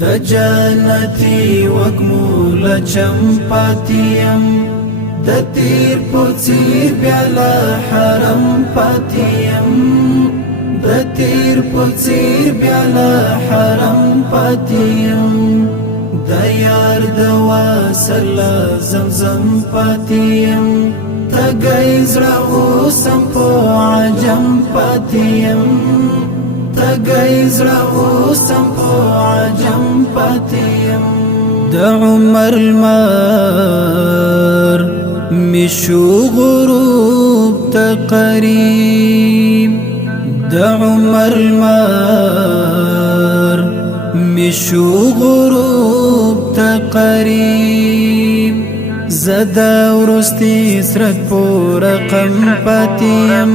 د جنتی وږمو له چمپاتیم د تیر په څیر بیا له حرم پاتیم د تیر په څیر بیا له حرم پاتیم د یار د وصل زمزم پاتیم تګی زړه اوسم په عجم پاتیم تګی زړه اوسم په عجم پاتیم د عمر المر مشو غروب تقریب د عمر المر مشو غروب تقریب زدا ورستی سرت په رقم پاتیم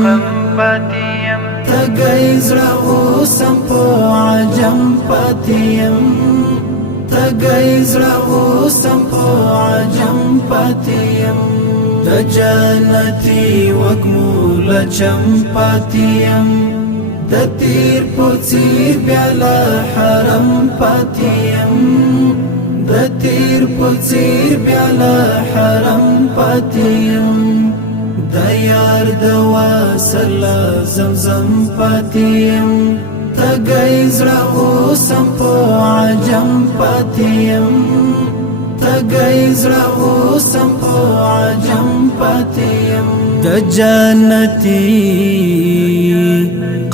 تګی زړه اوسم په عجم پاتیم تګی زړه اوسم په عجم پاتیم د جنتی وږمو له چمپاتیم د تیر په څیر بیا له حرم پاتیم د تیر په څیر بیا له حرم پاتیم د یار د وصل زمزم پاتیم تګی زړه اوسم په عجم پاتیم تګی زړه اوسم په عجم پاتیم د جنتی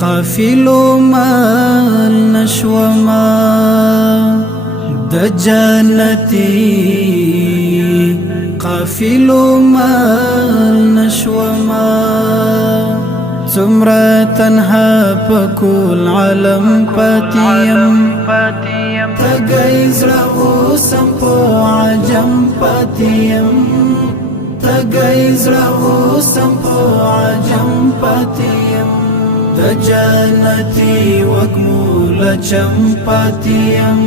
قافلو مال نشوما د جنتی قافلو مال نشوما څومره تنها په کل عالم پاتیم تګی زړه اوسم په عجم پاتیم تګی زړه اوسم په عجم پاتیم د جنتی وږمو له چمپاتیم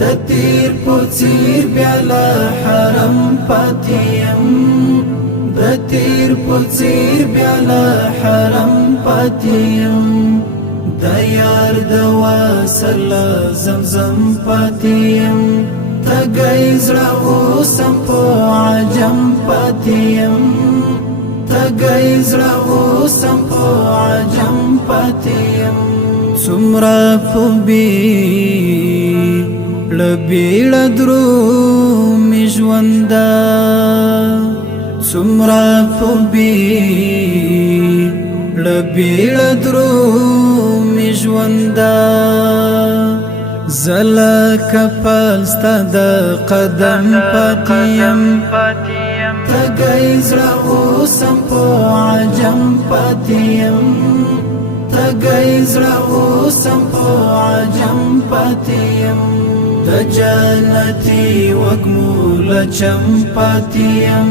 د تیر په څیر بیا له حرم پاتیم د تیر په څیر بیا له حرم پاتیم د یار د وصل زمزم پاتیم تګی زړه اوسم په عجم پاتیم تګی زړه اوسم په عجم پاتیم څومره په بیړ درومي ژونده څومره په بیړ درومي ژونده زه لکه پل ستا د قدم پاتیم تګی زړه اوسم په عجم پاتیم تګی زړه اوسم په عجم پاتیم د جنتی وږمو له چمپاتیم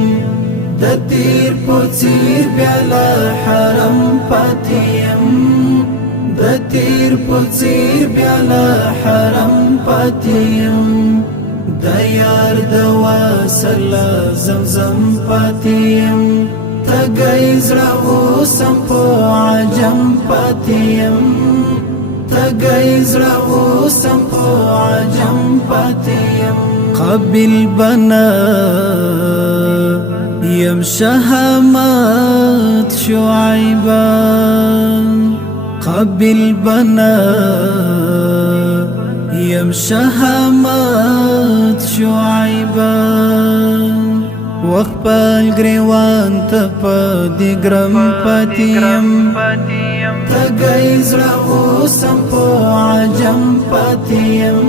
د تیر په څیر بیا له حرم پاتیم د تیر په څیر بیا له حرم پاتیم د یار د وصل زمزم پاتیم تګی زړه اوسم په عجم پاتیم تګی زړه اوسم په عجم پاتیم قبل بنا یم شهامت شعیبا قبل بنا یم شهامت شعیبا وخت پل گریوان ته په دې ګرم پاتیم تګی زړه اوسم په عجم پاتیم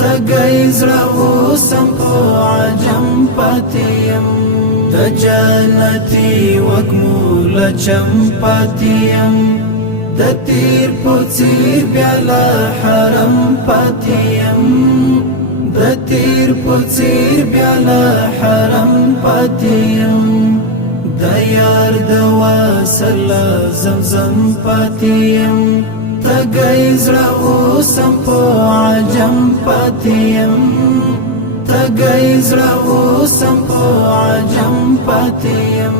تګی زړه اوسم په عجم پاتیم د جنتی وږمو له چمپاتیم د تیر په څیر بیا له حرم پاتیم د تیر په څیر بیا له حرم پاتیم د یار د وصل زمزم پاتیم تګی زړه اوسم په عجم پاتیم تګی زړه اوسم په عجم پاتیم